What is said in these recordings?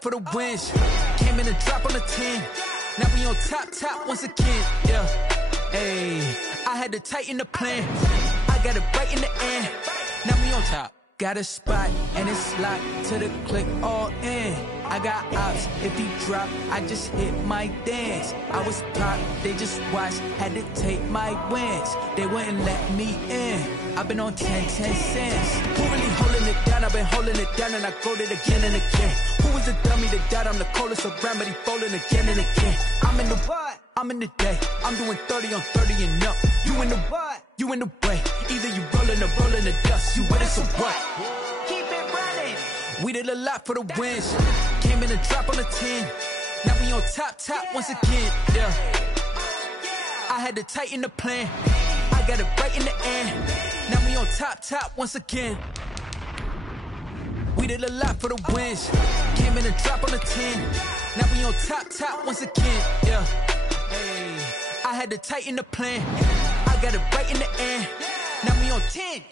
lot for the wins. Came in and drop on the 10. Now we on top once again. Yeah, hey, I had to tighten the plan. I got it right in the end. Now we on top. Got a spot and it's locked to the click all in. I got ops, if he drop, I just hit my dance. I was top, they just watched, had to take my wins. They wouldn't let me in. I've been on 10 cents. Who really holding it down? I've been holding it down and I go it again and again. Who was the dummy that died? I'm the coldest around, but he folding again and again. I'm in the what? I'm in the day. I'm doing 30 on 30 and up. You in the what? You in the way. Either you rolling or rolling the dust. You with us or what? Keep it running. We did a lot for the wins. Came in and drop on the 10. Now we on top once again. Yeah. I had to tighten the plan. I got it right in the end. Now we on top once again. We did a lot for the wins. Came in and drop on the 10. Now we on top once again. Yeah. Hey, I had to tighten the plan. I got it right in the end. Now we on 10.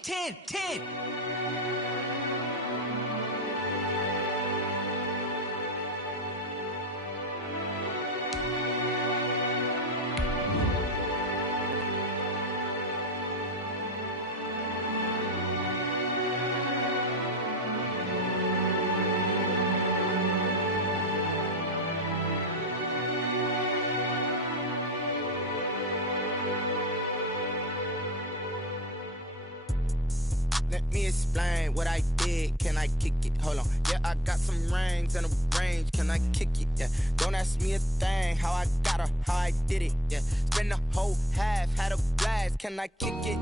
Let me explain what I did. Can I kick it? Hold on. Yeah, I got some rings and a range. Can I kick it? Yeah. Don't ask me a thing. How I got her, how I did it. Yeah. Spend the whole half, had a blast. Can I kick it?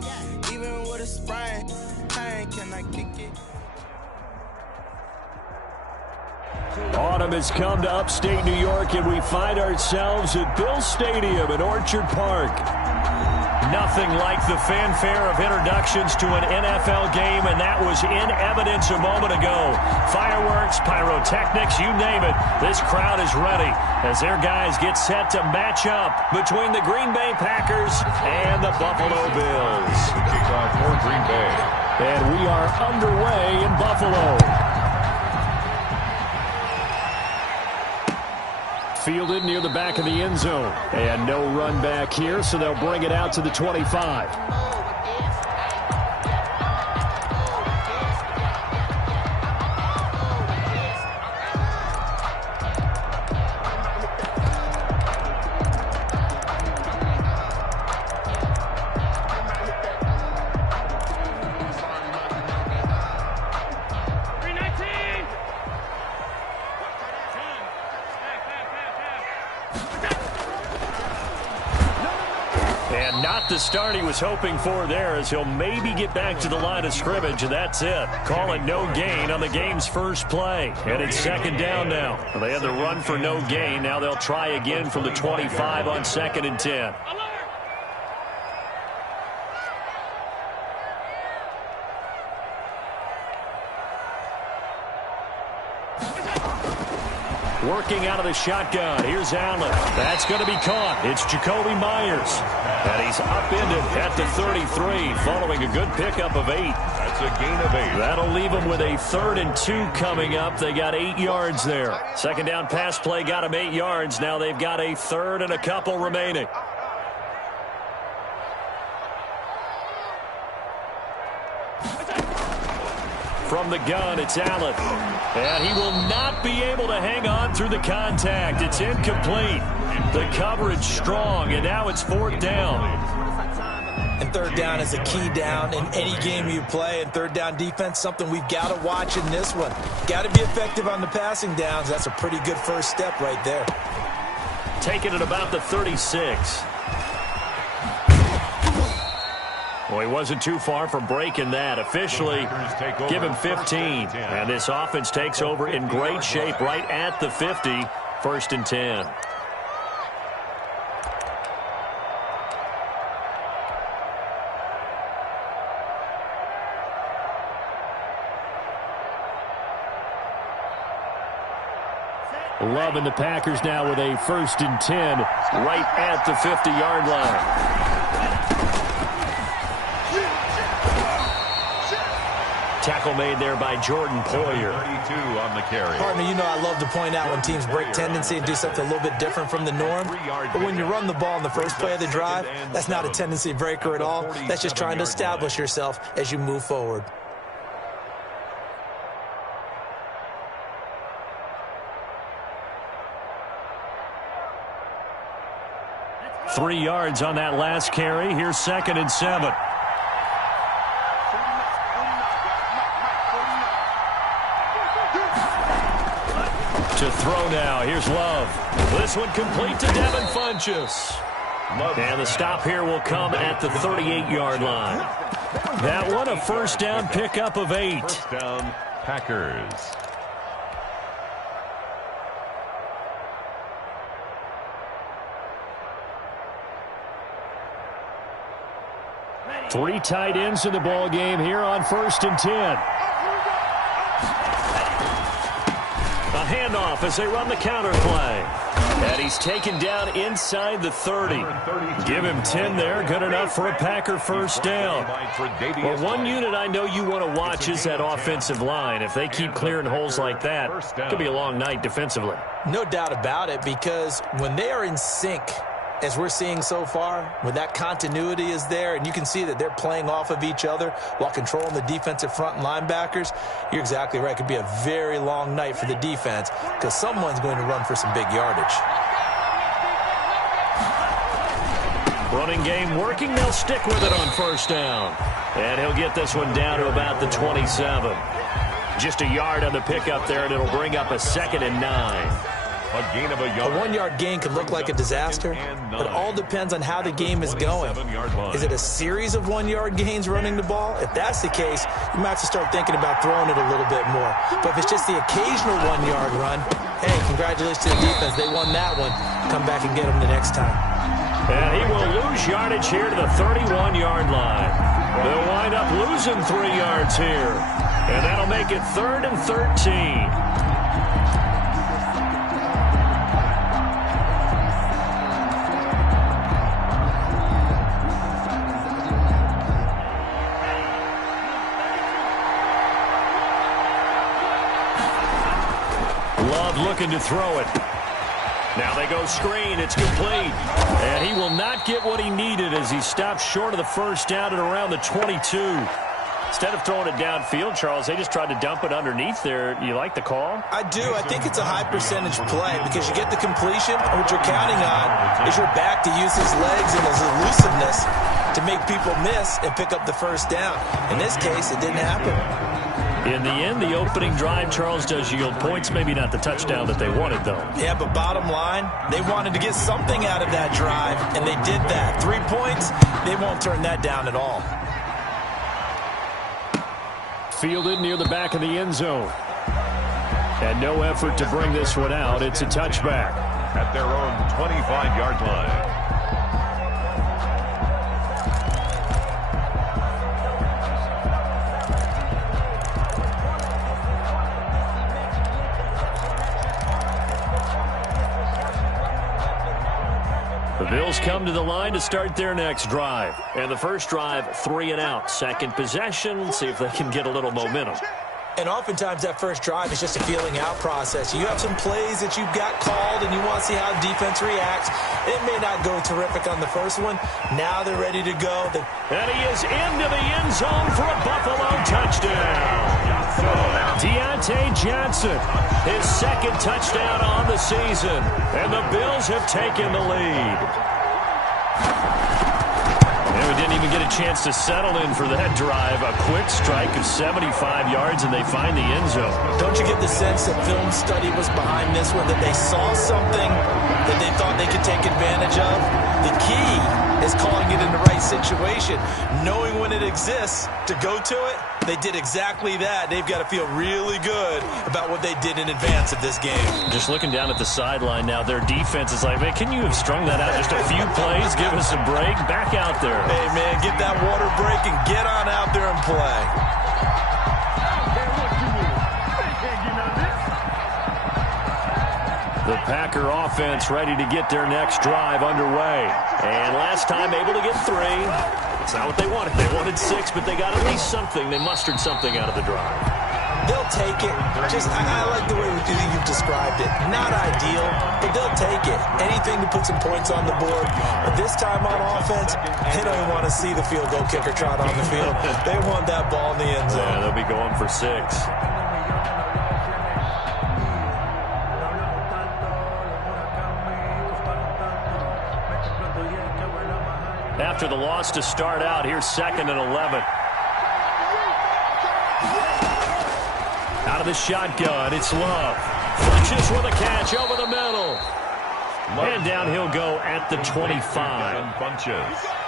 Even with a sprain. Hey, can I kick it? Autumn has come to upstate New York, and we find ourselves at Bill Stadium in Orchard Park. Nothing like the fanfare of introductions to an NFL game, and that was in evidence a moment ago. Fireworks, pyrotechnics, you name it. This crowd is ready as their guys get set to match up between the Green Bay Packers and the Buffalo Bills. Kickoff for Green Bay. And we are underway in Buffalo. Fielded near the back of the end zone. And no run back here, so they'll bring it out to the 25. The start he was hoping for there, as he'll maybe get back to the line of scrimmage, and that's it. Call it no gain on the game's first play, and it's second down now. They had the run for no gain. Now they'll try again from the 25 on 2nd and 10. Working out of the shotgun. Here's Allen. That's going to be caught. It's Jacoby Myers. And he's upended at the 33 following a good pickup of 8. That's a gain of 8. That'll leave them with a 3rd and 2 coming up. They got 8 yards there. Second down pass play got them 8 yards. Now they've got a 3rd and a couple remaining. From the gun, it's Allen. And he will not be able to hang on through the contact. It's incomplete. The coverage strong, and now it's 4th down. And 3rd down is a key down in any game you play. And 3rd down defense, something we've got to watch in this one. Got to be effective on the passing downs. That's a pretty good first step right there. Taking it about the 36. Well, he wasn't too far from breaking that. Officially, give him 15. And this offense takes over in great shape right at the 50. 1st and 10. Love and the Packers now with a 1st and 10 right at the 50-yard line. Tackle made there by Jordan Poyer. 32 on the carry. Partner, you know I love to point out when teams break tendency and do something a little bit different from the norm. But when you run the ball in the first play of the drive, that's not a tendency breaker at all. That's just trying to establish yourself as you move forward. Three yards on that last carry. Here's 2nd and 7. To throw now. Here's Love. This one complete to Devin Funchess. And the stop here will come at the 38-yard line. That one a first down pickup of 8. First down, Packers. Three tight ends in the ball game here on 1st and 10. A handoff as they run the counter play. And he's taken down inside the 30. Give him 10 there. Good enough for a Packer first down. Well, one unit I know you want to watch is that offensive line. If they keep clearing holes like that, it could be a long night defensively. No doubt about it, because when they are in sync, as we're seeing so far, when that continuity is there and you can see that they're playing off of each other while controlling the defensive front and linebackers, you're exactly right. It could be a very long night for the defense because someone's going to run for some big yardage. Running game working. They'll stick with it on first down. And he'll get this one down to about the 27. Just a yard on the pickup there, and it'll bring up a 2nd and 9. A gain of a yard. A 1-yard gain can look like a disaster. It all depends on how the game is going. Is it a series of 1-yard gains running the ball? If that's the case, you might have to start thinking about throwing it a little bit more. But if it's just the occasional 1-yard run, hey, congratulations to the defense. They won that one. Come back and get them the next time. And he will lose yardage here to the 31-yard line. They'll wind up losing 3 yards here. And that'll make it 3rd and 13. Looking to throw it. Now they go screen. It's complete. And he will not get what he needed as he stops short of the first down at around the 22. Instead of throwing it downfield, Charles, they just tried to dump it underneath there. You like the call? I do. I think it's a high percentage play because you get the completion, and what you're counting on is your back to use his legs and his elusiveness to make people miss and pick up the first down. In this case, it didn't happen. In the end, the opening drive, Charles, does yield points. Maybe not the touchdown that they wanted, though. Yeah, but bottom line, they wanted to get something out of that drive, and they did that. 3 points, they won't turn that down at all. Fielded near the back of the end zone. And no effort to bring this one out. It's a touchback. At their own 25-yard line. The Bills come to the line to start their next drive. And the first drive, 3 and out. Second possession, see if they can get a little momentum. And oftentimes that first drive is just a feeling out process. You have some plays that you've got called and you want to see how the defense reacts. It may not go terrific on the first one. Now they're ready to go. And he is into the end zone for a Buffalo touchdown. Deontay Johnson, his 2nd touchdown on the season. And the Bills have taken the lead. And we didn't even get a chance to settle in for that drive. A quick strike of 75 yards, and they find the end zone. Don't you get the sense that film study was behind this one, that they saw something that they thought they could take advantage of? The key is calling it in the right situation, knowing when it exists to go to it. They did exactly that. They've got to feel really good about what they did in advance of this game. Just looking down at the sideline now, their defense is like, man, can you have strung that out just a few plays? Give us a break. Back out there. Hey, man, get that water break and get on out there and play. The Packer offense ready to get their next drive underway. And last time able to get 3. It's not what they wanted. They wanted 6, but they got at least something. They mustered something out of the drive. They'll take it. I like the way you've described it. Not ideal, but they'll take it. Anything to put some points on the board. But this time on offense, they don't even want to see the field goal kicker trot on the field. They want that ball in the end zone. Yeah, they'll be going for 6. After the loss to start out, here's 2nd and 11. Out of the shotgun, it's Love. Fletches with a catch over the middle. And down he'll go at the 25.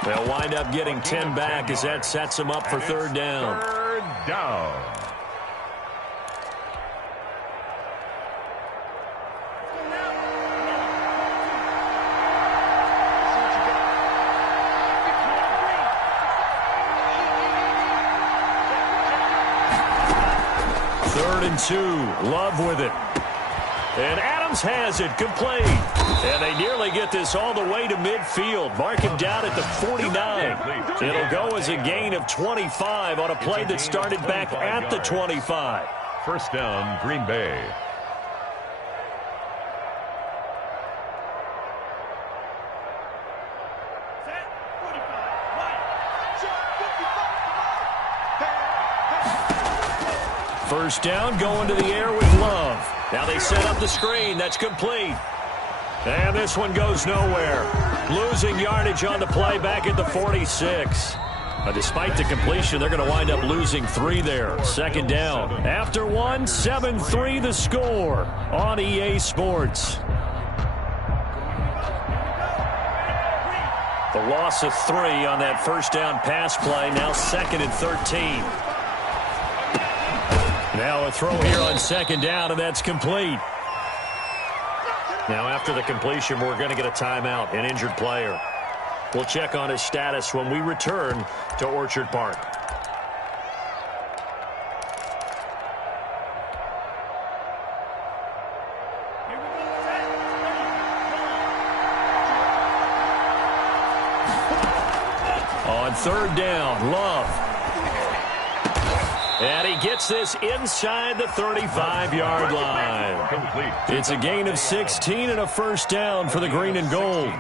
They'll wind up getting 10 back as that sets them up for 3rd down. 3rd down. Third and 2. Love with it. And Adams has it complete. And they nearly get this all the way to midfield. Mark him down at the 49. It'll go as a gain of 25 on a play that started back at the 25. 1st down, Green Bay. First down, going to the air with Love. Now they set up the screen. That's complete. And this one goes nowhere. Losing yardage on the play back at the 46. Despite the completion, they're going to wind up losing 3 there. 2nd down. After 1, 7-3 the score on EA Sports. The loss of 3 on that first down pass play. Now 2nd and 13. Now a throw here on 2nd down, and that's complete. Now after the completion, we're going to get a timeout, an injured player. We'll check on his status when we return to Orchard Park. On 3rd down, Love. And he gets this inside the 35-yard line. It's a gain of 16 and a 1st down for the green and gold.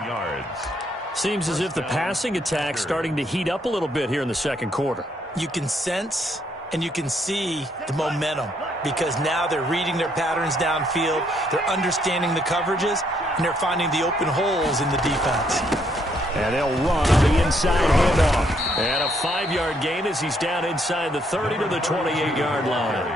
Seems as if the passing attack's starting to heat up a little bit here in the 2nd quarter. You can sense and you can see the momentum because now they're reading their patterns downfield, they're understanding the coverages, and they're finding the open holes in the defense. And they'll run on the inside handoff. And a 5-yard gain as he's down inside the 30 to the 28-yard line.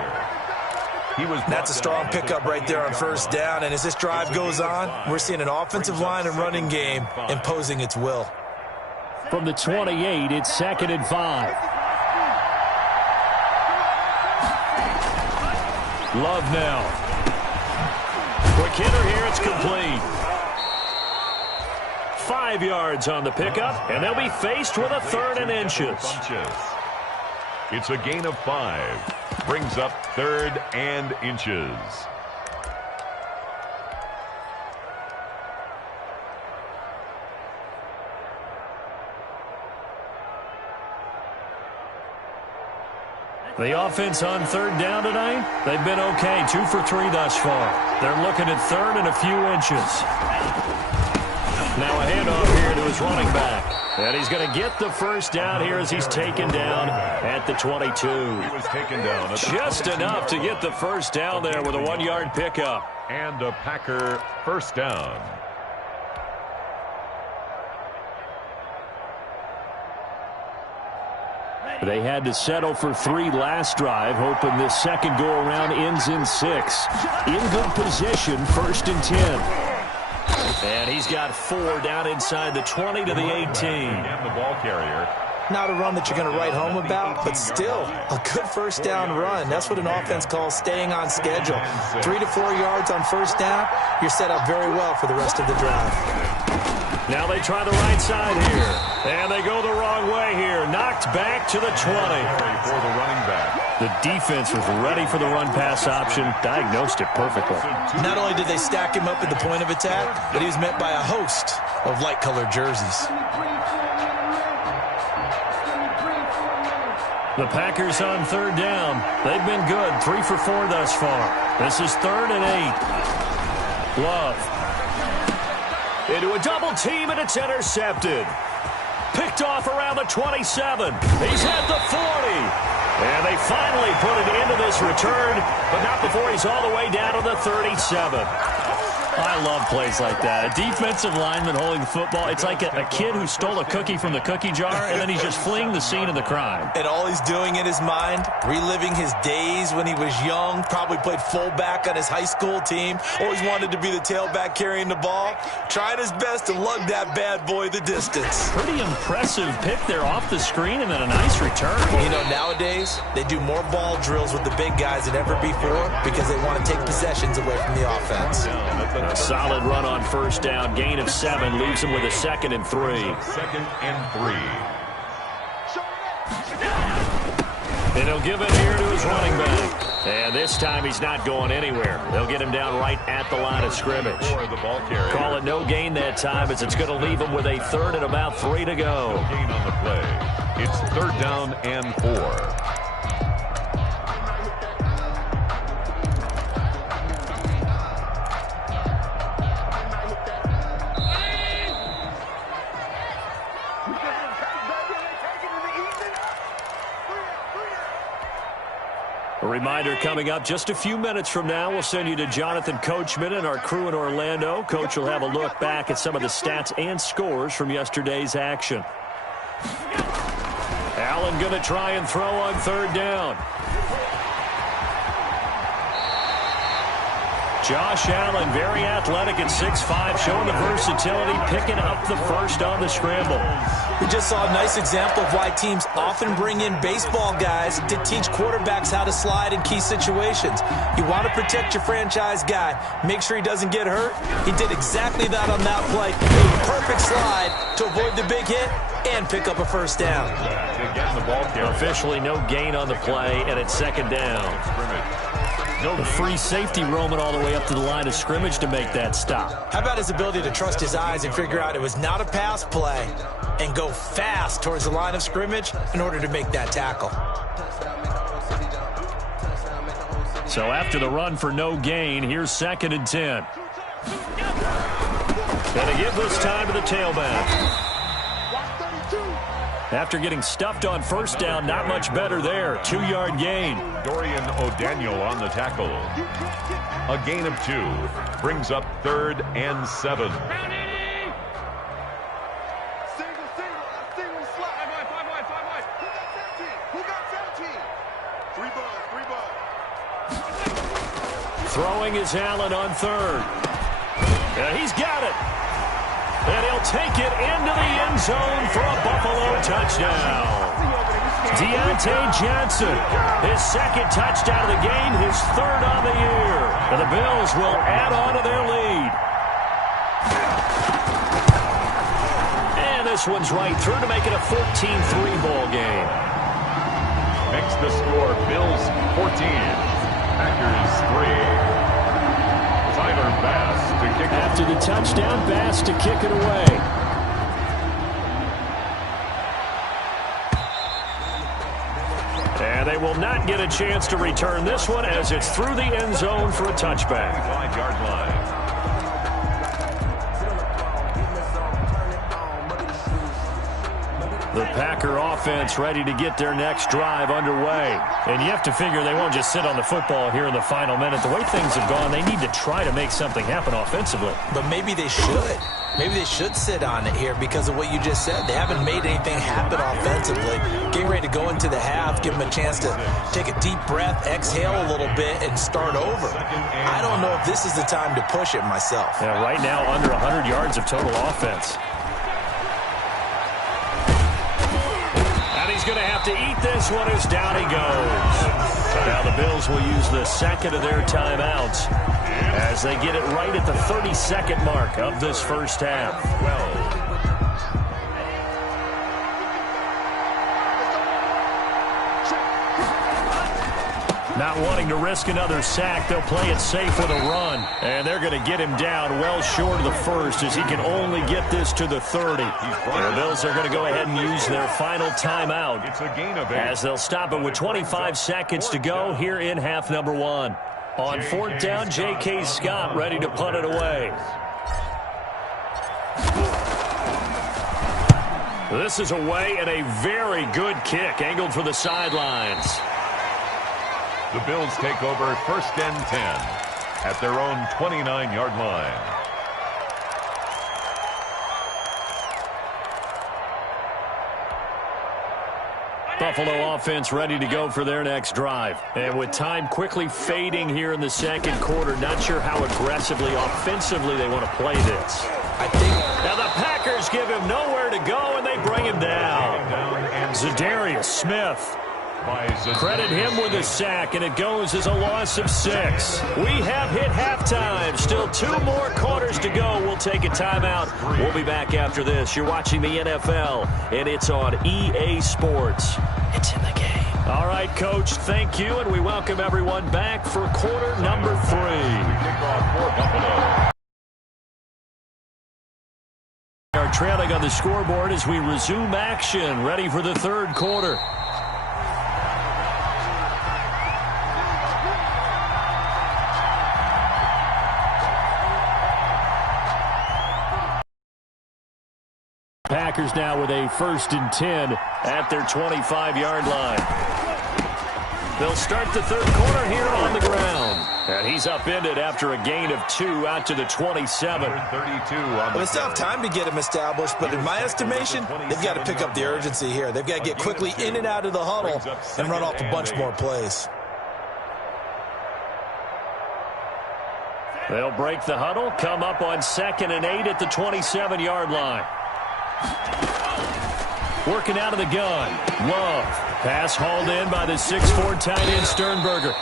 That's a strong pickup right there on 1st down. And as this drive goes on, we're seeing an offensive line and running game imposing its will. From the 28, it's 2nd and 5. Love now. Quick hitter here, it's complete. 5 yards on the pickup, and they'll be faced with a 3rd and inches. It's a gain of 5. Brings up 3rd and inches. The offense on 3rd down tonight, they've been okay. 2 for 3 thus far. They're looking at 3rd and a few inches. Now a handoff here to his running back. And he's going to get the 1st down here as he's taken down at the 22. He was taken down at just enough to get the 1st down there with a 1-yard pickup. And a Packer 1st down. They had to settle for 3 last drive, hoping this 2nd go-around ends in 6. In good position, 1st and 10. And he's got 4 down inside the 20 to the 18. And the ball carrier. Not a run that you're going to write home about, but still a good 1st down run. That's what an offense calls staying on schedule. 3 to 4 yards on 1st down, you're set up very well for the rest of the drive. Now they try the right side here. And they go the wrong way here. Knocked back to the 20. For the running back. The defense was ready for the run-pass option, diagnosed it perfectly. Not only did they stack him up at the point of attack, but he was met by a host of light-colored jerseys. The Packers on third down. They've been good, 3 for 4 thus far. This is 3rd and 8. Love. Into a double team, and it's intercepted. Picked off around the 27. He's at the 40. And they finally put it into this return, but not before he's all the way down to the 37. I love plays like that. A defensive lineman holding the football. It's like a kid who stole a cookie from the cookie jar, and then he's just fleeing the scene of the crime. And all he's doing in his mind, reliving his days when he was young, probably played fullback on his high school team, always wanted to be the tailback carrying the ball, trying his best to lug that bad boy the distance. Pretty impressive pick there off the screen, and then a nice return. You know, nowadays, they do more ball drills with the big guys than ever before because they want to take possessions away from the offense. A solid run on first down. Gain of 7 leaves him with a 2nd and 3. 2nd and 3. And he'll give it here to his running back. And this time he's not going anywhere. They'll get him down right at the line of scrimmage. Call it no gain that time as it's going to leave him with a 3rd and about 3 to go. No gain on the play. It's 3rd down and 4. A reminder coming up just a few minutes from now. We'll send you to Jonathan Coachman and our crew in Orlando. Coach will have a look back at some of the stats and scores from yesterday's action. Allen going to try and throw on 3rd down. Josh Allen, very athletic at 6'5", showing the versatility, picking up the first on the scramble. We just saw a nice example of why teams often bring in baseball guys to teach quarterbacks how to slide in key situations. You want to protect your franchise guy, make sure he doesn't get hurt. He did exactly that on that play. A perfect slide to avoid the big hit and pick up a first down. Officially no gain on the play, and it's 2nd down. The free safety roaming all the way up to the line of scrimmage to make that stop. How about his ability to trust his eyes and figure out it was not a pass play and go fast towards the line of scrimmage in order to make that tackle. So after the run for no gain, here's 2nd and 10. Gonna give this time to the tailback. After getting stuffed on first down, not much better there. 2-yard gain. Dorian O'Daniel on the tackle. A gain of 2 brings up 3rd and 7. Throwing is Allen on 3rd. He's got it. And he'll take it into the end zone for a Buffalo touchdown. Deontay Johnson, his 2nd touchdown of the game, his 3rd on the year. And the Bills will add on to their lead. And this one's right through to make it a 14-3 ball game. Makes the score Bills 14, Packers 3. Tyler Bass to kick it. After the touchdown, Bass to kick it away. And they will not get a chance to return this one as it's through the end zone for a touchback. 5-yard line. The Packer offense ready to get their next drive underway. And you have to figure they won't just sit on the football here in the final minute. The way things have gone, they need to try to make something happen offensively. But maybe they should. Maybe they should sit on it here because of what you just said. They haven't made anything happen offensively. Getting ready to go into the half, give them a chance to take a deep breath, exhale a little bit, and start over. I don't know if this is the time to push it myself. Yeah, right now under 100 yards of total offense. He's going to have to eat this one as down he goes. Now the Bills will use the 2nd of their timeouts as they get it right at the 32nd mark of this first half. Not wanting to risk another sack, they'll play it safe with a run. And they're going to get him down well short of the first as he can only get this to the 30. The Bills are going to go ahead and use their final timeout as they'll stop it with 25 seconds to go here in half number 1. On 4th down, J.K. Scott ready to punt it away. This is away and a very good kick angled for the sidelines. The Bills take over 1st and 10 at their own 29-yard line. Buffalo offense ready to go for their next drive. And with time quickly fading here in the second quarter, not sure how aggressively, offensively they want to play this. Now the Packers give him nowhere to go, and they bring him down. Zadarius Smith. Credit him with a sack, and it goes as a loss of 6. We have hit halftime. Still 2 more quarters to go. We'll take a timeout. We'll be back after this. You're watching the NFL, and it's on EA Sports. It's in the game. All right, Coach, thank you, and we welcome everyone back for quarter number 3. Are trailing on the scoreboard as we resume action, ready for the third quarter. Packers now with a 1st and 10 at their 25-yard line. They'll start the third quarter here on the ground. And he's upended after a gain of 2 out to the 27. Well, they still have time to get him established, but in my estimation, they've got to pick up the urgency here. They've got to get quickly in and out of the huddle and run off a bunch more plays. They'll break the huddle, come up on 2nd and 8 at the 27-yard line. Working out of the gun. Love. Pass hauled in by the 6'4" tight end Sternberger.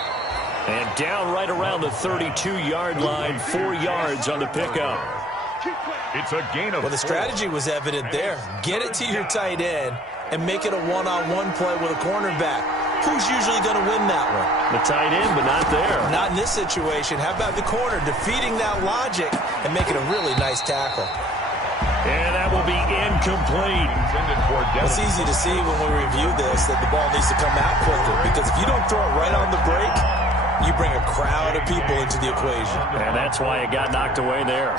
And down right around the 32-yard line, 4 yards on the pickup. It's a gain of 4. Well, the strategy was evident there. Get it to your tight end and make it a one-on-one play with a cornerback. Who's usually going to win that one? The tight end, but not there. Not in this situation. How about the corner defeating that logic and making a really nice tackle? And that will be incomplete. It's easy to see when we review this that the ball needs to come out quicker, because if you don't throw it right on the break, you bring a crowd of people into the equation. And that's why it got knocked away there.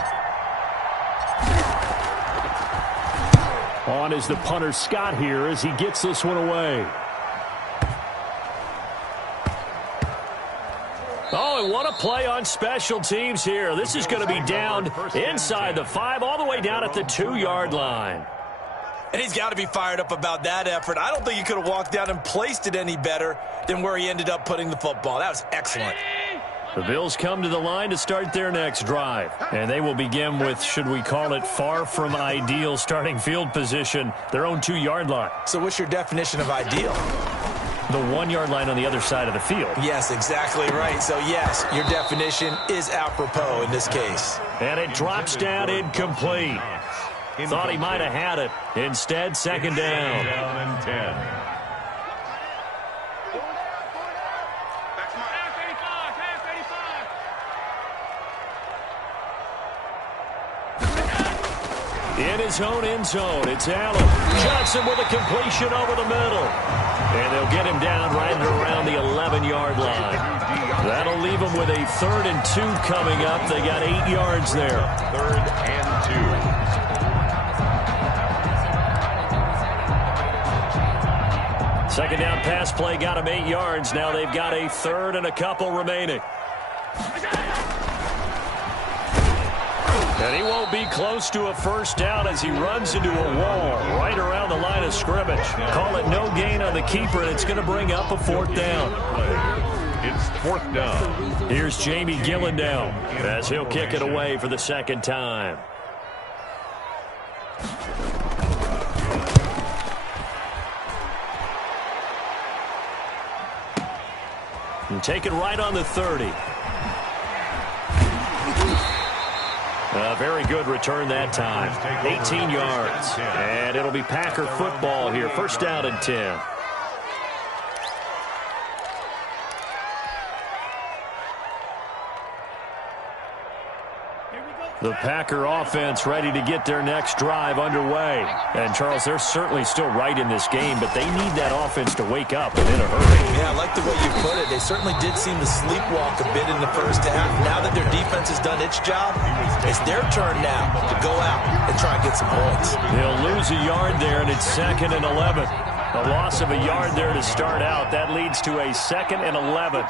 On is the punter Scott here as he gets this one away. Oh, and what a play on special teams here. This is going to be down inside the 5, all the way down at the 2-yard line. And he's got to be fired up about that effort. I don't think he could have walked down and placed it any better than where he ended up putting the football. That was excellent. The Bills come to the line to start their next drive. And they will begin with, should we call it, far from ideal starting field position, their own 2-yard line. So what's your definition of ideal? The 1-yard line on the other side of the field. Yes, exactly right. So, yes, your definition is apropos in this case. And it drops down incomplete. Thought he might have had it. Instead, 2nd down. Down and 10. In his own end zone, it's Allen. Johnson with a completion over the middle. And they'll get him down right around the 11-yard line. That'll leave him with a 3rd and 2 coming up. They got 8 yards there. 3rd and 2. Second down pass play got him 8 yards. Now they've got a 3rd and a couple remaining. And he won't be close to a 1st down as he runs into a wall right around the line of scrimmage. Call it no gain on the keeper, and it's going to bring up a 4th down. It's 4th down. Here's Jamie Gillendown as he'll kick it away for the 2nd time. And take it right on the 30. A very good return that time. 18 yards. And it'll be Packer football here. 1st down and 10. The Packer offense ready to get their next drive underway. And, Charles, they're certainly still right in this game, but they need that offense to wake up and in a hurry. Yeah, I like the way you put it. They certainly did seem to sleepwalk a bit in the first half. Now that their defense has done its job, it's their turn now to go out and try and get some points. They'll lose a yard there, and it's 2nd and 11. A loss of a yard there to start out. That leads to a 2nd and 11.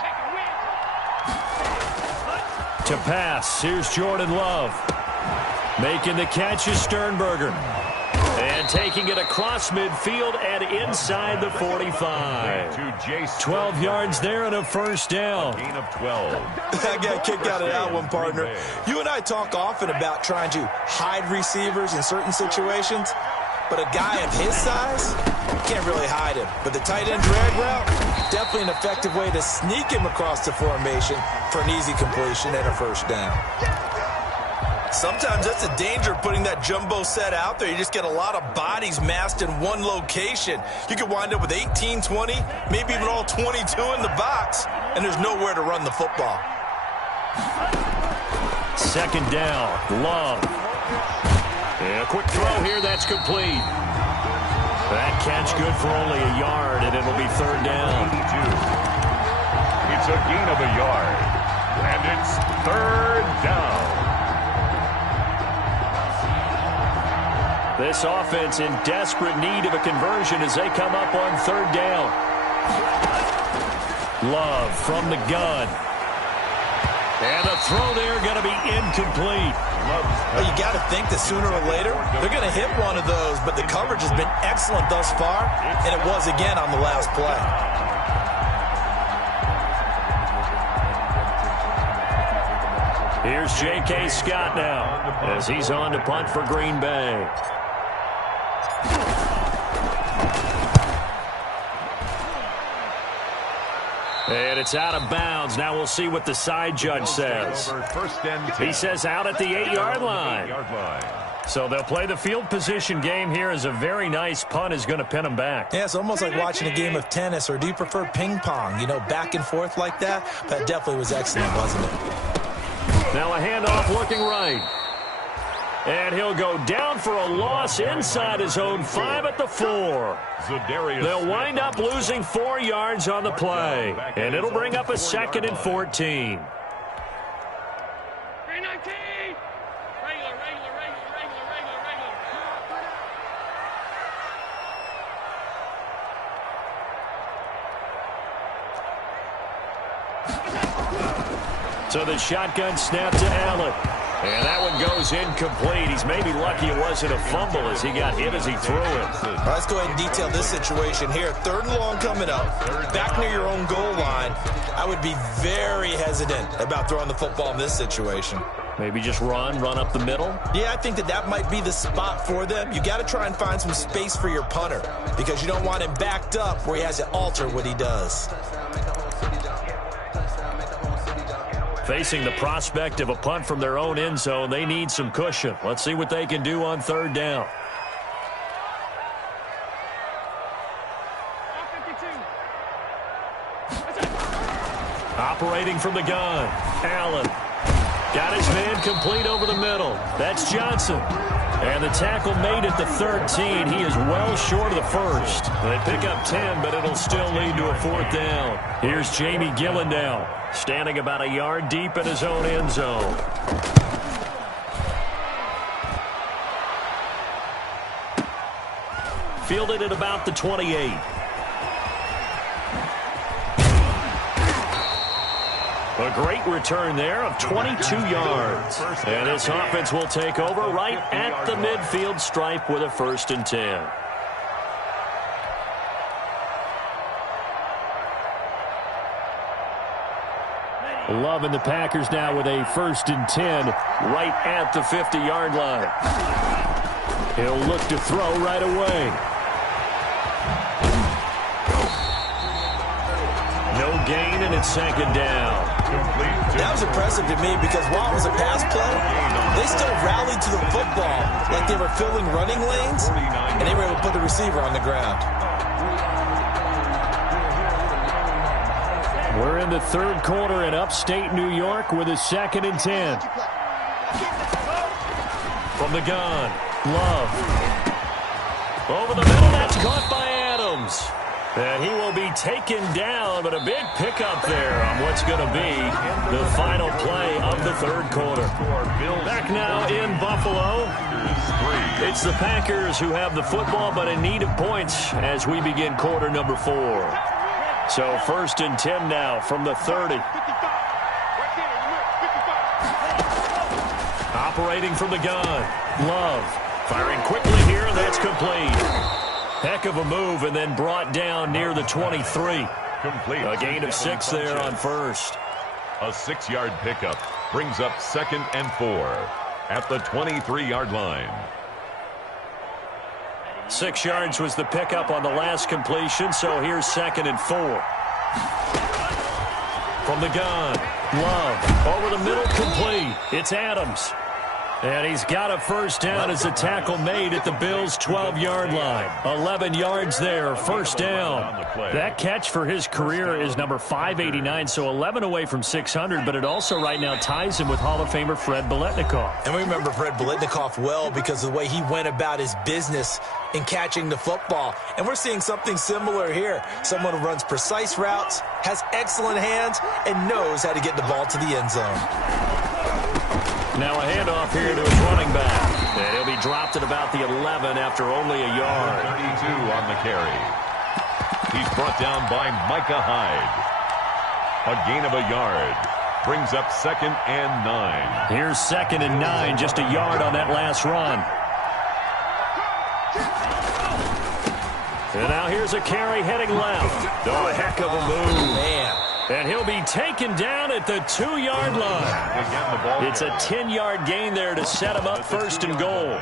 To pass, here's Jordan Love. Making the catch is Sternberger. And taking it across midfield and inside the 45. 12 yards there and a first down. Gain of 12. I got kicked out of that one, partner. You and I talk often about trying to hide receivers in certain situations, but a guy of his size, can't really hide him. But the tight end drag route, definitely an effective way to sneak him across the formation for an easy completion and a first down. Sometimes that's the danger of putting that jumbo set out there. You just get a lot of bodies massed in one location. You could wind up with 18, 20, maybe even all 22 in the box, and there's nowhere to run the football. 2nd down, Love. And a quick throw here, that's complete. That catch good for only a yard, and it'll be 3rd down. It's a gain of a yard, and it's 3rd down. This offense in desperate need of a conversion as they come up on 3rd down. Love from the gun. And the throw there going to be incomplete. Well, you got to think that sooner or later they're going to hit one of those, but the coverage has been excellent thus far, and it was again on the last play. Here's J.K. Scott now as he's on to punt for Green Bay. And it's out of bounds. Now we'll see what the side judge says. He says out at the 8-yard line. So they'll play the field position game here as a very nice punt is going to pin them back. Yeah, it's almost like watching a game of tennis, or do you prefer ping pong? You know, back and forth like that? That definitely was excellent, wasn't it? Now a handoff looking right. And he'll go down for a loss inside his own 5 at the 4. They'll wind up losing 4 yards on the play. And it'll bring up a 2nd and 14. So the shotgun snap to Allen. And that one goes incomplete. He's maybe lucky it wasn't a fumble as he got hit as he threw it. Let's go ahead and detail this situation here. 3rd and long coming up. Back near your own goal line. I would be very hesitant about throwing the football in this situation. Maybe just run up the middle? Yeah, I think that might be the spot for them. You got to try and find some space for your punter because you don't want him backed up where he has to alter what he does. Facing the prospect of a punt from their own end zone, they need some cushion. Let's see what they can do on 3rd down. Operating from the gun, Allen. Got his man complete over the middle. That's Johnson. And the tackle made at the 13. He is well short of the first. They pick up 10, but it'll still lead to a 4th down. Here's Jamie Gillendow, standing about a yard deep in his own end zone. Fielded at about the 28. A great return there of 22 yards. And this offense will take over right at the midfield stripe with a 1st and 10. Love and the Packers now with a 1st and 10 right at the 50-yard line. He'll look to throw right away. No gain, and it's 2nd down. That was impressive to me because while it was a pass play, they still rallied to the football like they were filling running lanes, and they were able to put the receiver on the ground. We're in the 3rd quarter in upstate New York with a 2nd and 10. From the gun, Love. Over the middle, that's caught by Adams. And he will be taken down, but a big pickup there on what's going to be the final play of the third quarter. Back now in Buffalo. It's the Packers who have the football, but in need of points as we begin quarter number 4. So 1st and 10 now from the 30. Operating from the gun, Love. Firing quickly here, and that's complete. Heck of a move, and then brought down near the 23. Complete. A gain of 6 there on first. A 6-yard pickup brings up 2nd and 4 at the 23-yard line. 6 yards was the pickup on the last completion, so here's 2nd and 4. From the gun, Love. Over the middle, complete. It's Adams. And he's got a first down as a tackle made at the Bills' 12-yard line. 11 yards there, first down. That catch for his career is number 589, so 11 away from 600, but it also right now ties him with Hall of Famer Fred Biletnikoff. And we remember Fred Biletnikoff well because of the way he went about his business in catching the football. And we're seeing something similar here. Someone who runs precise routes, has excellent hands, and knows how to get the ball to the end zone. Now a handoff here to his running back. And he'll be dropped at about the 11 after only a yard. 32 on the carry. He's brought down by Micah Hyde. A gain of a yard. Brings up 2nd and 9. Here's 2nd and 9, just a yard on that last run. And now here's a carry heading left. Oh, a heck of a move. Man. And he'll be taken down at the 2-yard line. It's a 10-yard gain there to set him up 1st and goal.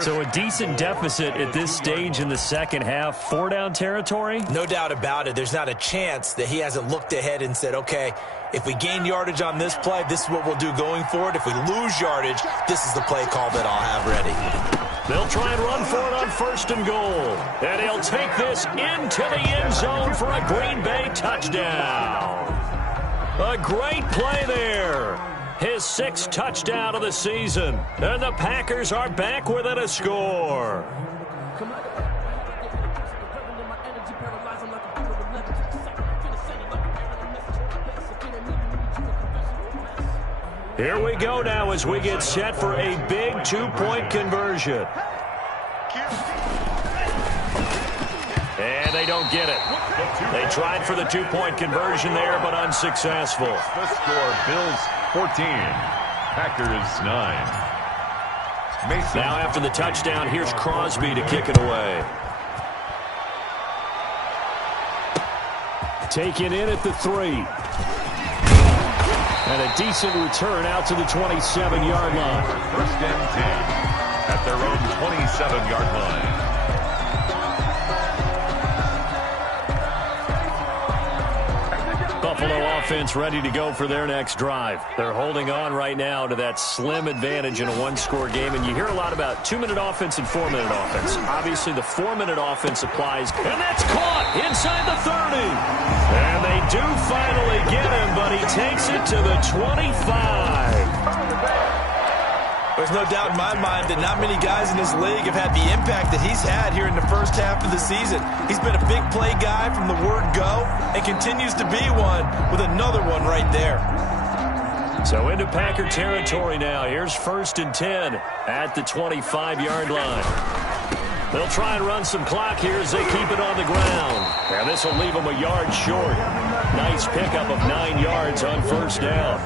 So a decent deficit at this stage in the second half. 4-down territory? No doubt about it. There's not a chance that he hasn't looked ahead and said, okay, if we gain yardage on this play, this is what we'll do going forward. If we lose yardage, this is the play call that I'll have ready. They'll try and run for it on 1st and goal. And he'll take this into the end zone for a Green Bay touchdown. A great play there. His 6th touchdown of the season. And the Packers are back within a score. Here we go now as we get set for a big 2-point conversion. And they don't get it. They tried for the 2-point conversion there, but unsuccessful. The score, Bills 14, Packers 9. Mason. Now after the touchdown, here's Crosby to kick it away. Taken in at the 3. And a decent return out to the 27-yard line. 1st and 10 at their own 27-yard line. Buffalo offense ready to go for their next drive. They're holding on right now to that slim advantage in a 1-score game. And you hear a lot about 2-minute offense and 4-minute offense. Obviously, the 4-minute offense applies. And that's caught inside the 30. And they do finally get him, but he takes it to the 25. There's no doubt in my mind that not many guys in this league have had the impact that he's had here in the first half of the season. He's been a big play guy from the word go and continues to be one with another one right there. So into Packer territory now. Here's 1st and 10 at the 25-yard line. They'll try and run some clock here as they keep it on the ground. And this will leave them a yard short. Nice pickup of 9 yards on 1st down.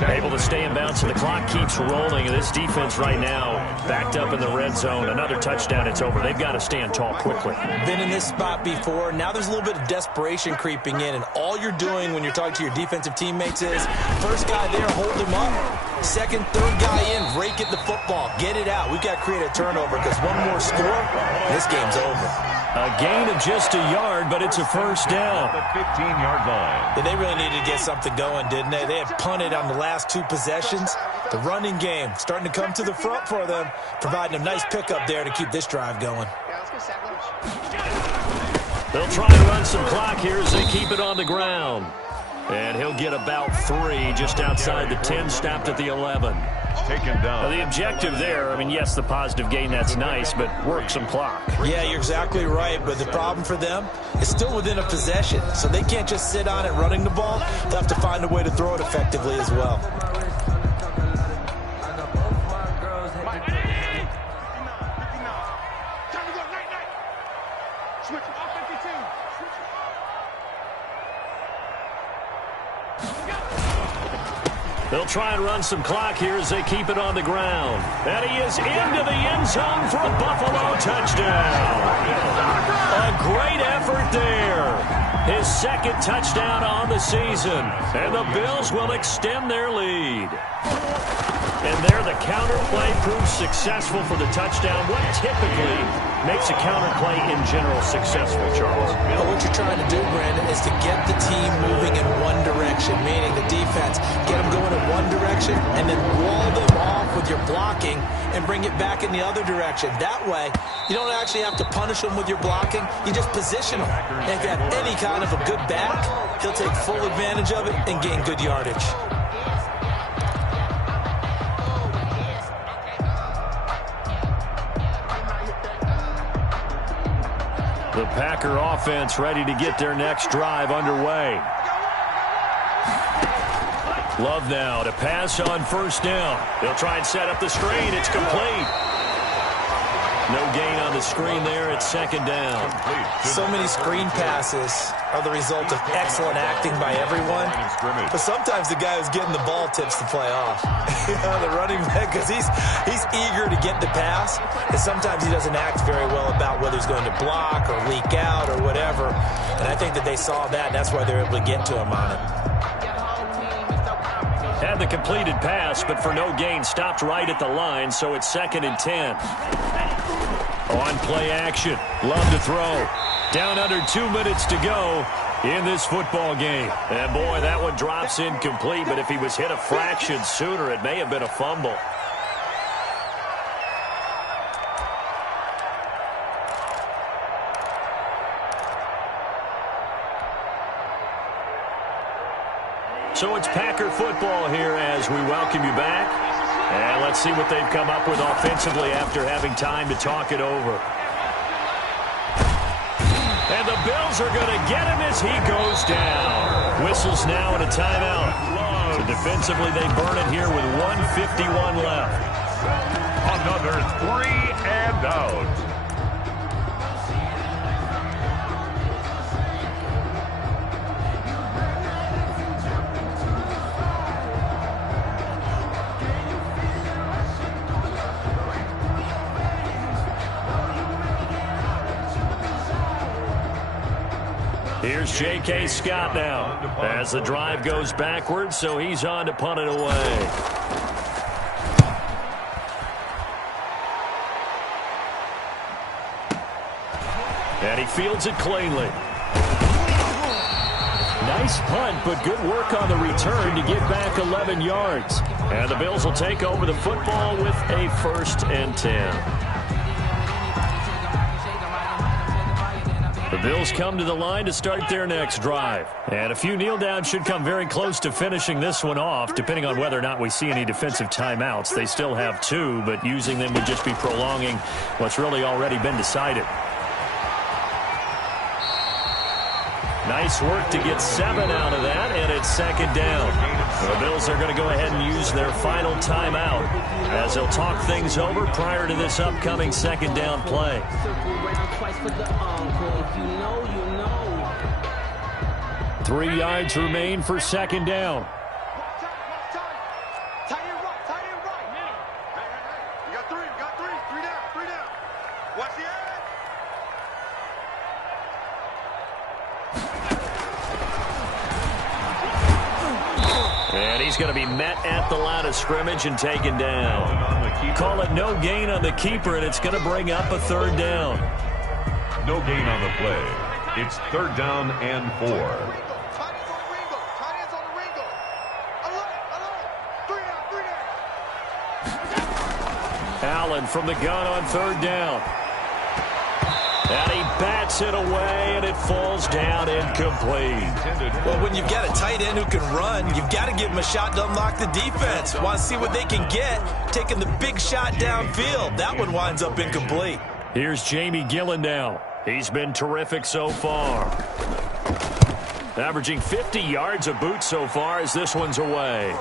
Able to stay in bounds, and the clock keeps rolling. And this defense right now backed up in the red zone. Another touchdown, it's over. They've got to stand tall quickly. Been in this spot before. Now there's a little bit of desperation creeping in, and all you're doing when you're talking to your defensive teammates is first guy there, hold him up. Second, third guy in, rake at the football. Get it out. We've got to create a turnover because one more score, this game's over. A gain of just a yard, but it's a first down. The 15-yard line. And they really needed to get something going, didn't they? They had punted on the last 2 possessions. The running game starting to come to the front for them, providing a nice pickup there to keep this drive going. They'll try and run some clock here as they keep it on the ground. And he'll get about 3 just outside the 10, stopped at the 11. taken down. Now, the objective there, I mean, yes, the positive gain, that's nice, but work some clock. Yeah, you're exactly right, but the problem for them is still within a possession, so they can't just sit on it running the ball. They'll have to find a way to throw it effectively as well. They'll try and run some clock here as they keep it on the ground. And he is into the end zone for a Buffalo touchdown. A great effort there. His second touchdown on the season. And the Bills will extend their lead. And there the counter play proves successful for the touchdown. What typically makes a counter play in general successful, Charles? Well, what you're trying to do, Brandon, is to get the team moving in one direction, meaning the defense, get them going in one direction, and then wall them off with your blocking and bring it back in the other direction. That way, you don't actually have to punish them with your blocking. You just position them. And if you have any kind of a good back, he'll take full advantage of it and gain good yardage. The Packer offense ready to get their next drive underway. Love now to pass on first down. They'll try and set up the screen. It's complete. No gain on the screen there. It's second down. So many screen passes are the result of excellent acting by everyone. But sometimes the guy who's getting the ball tips the play off. The running back, because he's eager to get the pass. And sometimes he doesn't act very well about whether he's going to block or leak out or whatever. And I think that they saw that, and that's why they're able to get to him on it. Had the completed pass, but for no gain, stopped right at the line, so it's 2nd and 10. On play action, Love to throw. Down under 2 minutes to go in this football game. And boy, that one drops incomplete, but if he was hit a fraction sooner, it may have been a fumble. So it's Packer football here as we welcome you back. And let's see what they've come up with offensively after having time to talk it over. And the Bills are going to get him as he goes down. Whistles now and a timeout. So defensively they burn it here with 1:51 left. Another 3 and out. Here's J.K. Scott now as the drive goes backwards, so he's on to punt it away. And he fields it cleanly. Nice punt, but good work on the return to get back 11 yards. And the Bills will take over the football with a 1st and 10. The Bills come to the line to start their next drive. And a few kneel downs should come very close to finishing this one off, depending on whether or not we see any defensive timeouts. They still have 2, but using them would just be prolonging what's really already been decided. Nice work to get 7 out of that, and it's 2nd down. The Bills are going to go ahead and use their final timeout as they'll talk things over prior to this upcoming 2nd down play. 3 yards remain for 2nd down. And he's going to be met at the line of scrimmage and taken down. Call it no gain on the keeper, and it's going to bring up a 3rd down. No gain on the play. It's 3rd down and 4. Allen from the gun on 3rd down. And he bats it away, and it falls down incomplete. Well, when you've got a tight end who can run, you've got to give him a shot to unlock the defense. Want to see what they can get, taking the big shot downfield. That one winds up incomplete. Here's Jamie Gillen now. He's been terrific so far. Averaging 50 yards a boot so far as this one's away.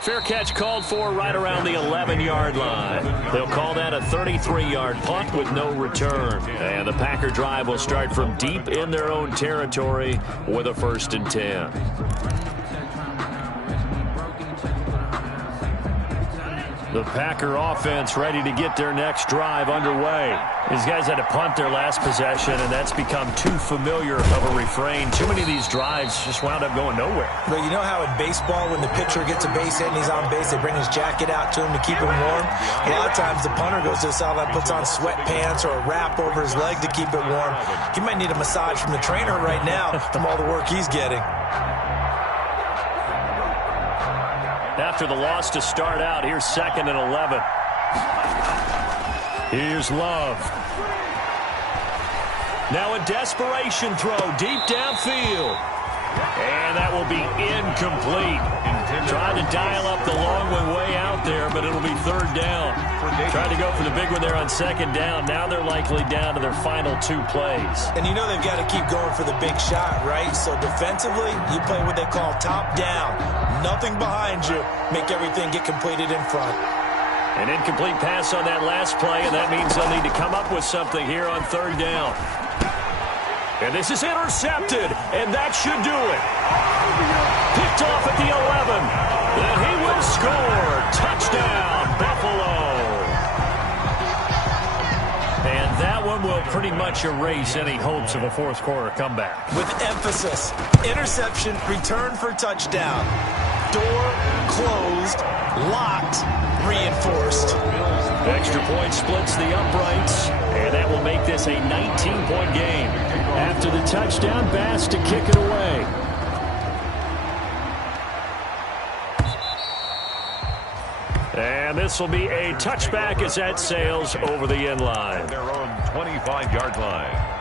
Fair catch called for right around the 11-yard line. They'll call that a 33-yard punt with no return. And the Packer drive will start from deep in their own territory with a 1st and 10. The Packer offense ready to get their next drive underway. These guys had to punt their last possession, and that's become too familiar of a refrain. Too many of these drives just wound up going nowhere. Well, you know how in baseball, when the pitcher gets a base hit and he's on base, they bring his jacket out to him to keep him warm? A lot of times the punter goes to the sideline, puts on sweatpants or a wrap over his leg to keep it warm. He might need a massage from the trainer right now from all the work he's getting. After the loss to start out, here's 2nd and 11. Here's Love. Now a desperation throw deep downfield. And that will be incomplete. Tried to dial up the long one way out there, but it'll be 3rd down. Tried to go for the big one there on 2nd down. Now they're likely down to their final 2 plays. And you know they've got to keep going for the big shot, right? So defensively, you play what they call top down. Nothing behind you. Make everything get completed in front. An incomplete pass on that last play, and that means they'll need to come up with something here on 3rd down. And this is intercepted, and that should do it. Picked off at the 11, and he will score. Touchdown, Buffalo. And that one will pretty much erase any hopes of a 4th quarter comeback. With emphasis, interception, return for touchdown. Door closed, locked, reinforced. Extra point splits the uprights, and that will make this a 19-point game. After the touchdown, Bass to kick it away. And this will be a touchback as that sails over the end line. Their own 25-yard line.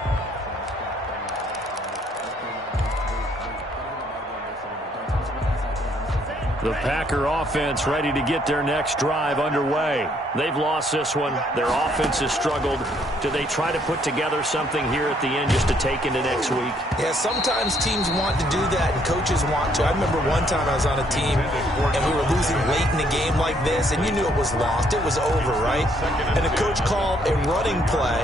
The Packer offense ready to get their next drive underway. They've lost this one. Their offense has struggled. Do they try to put together something here at the end just to take into next week? Yeah, sometimes teams want to do that and coaches want to. I remember one time I was on a team and we were losing late in a game like this, and you knew it was lost. It was over, right? And the coach called a running play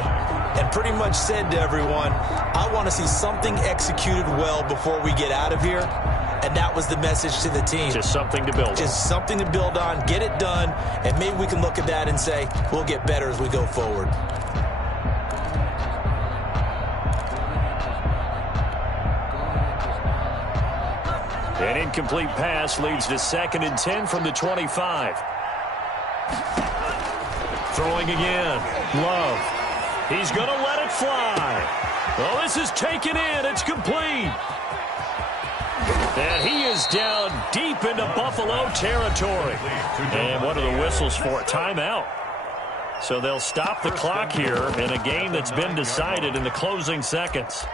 and pretty much said to everyone, I want to see something executed well before we get out of here. And that was the message to the team. Just something to build on. Just something to build on, get it done, and maybe we can look at that and say, we'll get better as we go forward. An incomplete pass leads to 2nd and 10 from the 25. Throwing again. Love. He's going to let it fly. Well, this is taken in. It's complete. And he is down deep into Buffalo territory. And what are the whistles for? Timeout. So they'll stop the clock here in a game that's been decided in the closing seconds.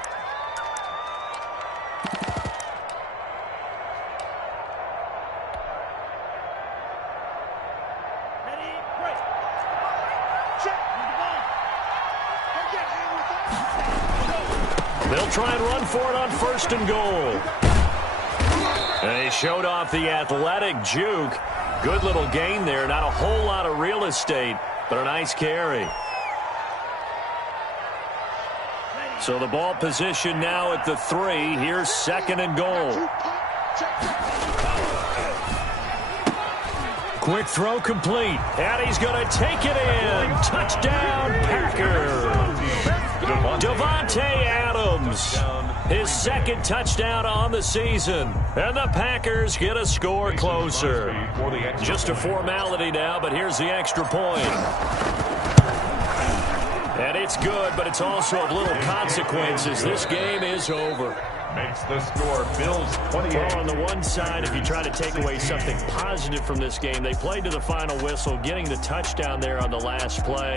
They'll try and run for it on 1st and goal. And he showed off the athletic juke. Good little gain there. Not a whole lot of real estate, but a nice carry. So the ball position now at the 3. Here's 2nd and goal. Quick throw complete. And he's going to take it in. Touchdown, Packers. Davante Adams. His 2nd touchdown on the season. And the Packers get a score closer. Just a formality now, but here's the extra point. And it's good, but it's also of little consequences. This game is over. Makes the score Bills 28. Well, on the one side, if you try to take away something positive from this game, they played to the final whistle, getting the touchdown there on the last play.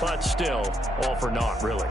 But still, all for naught, really.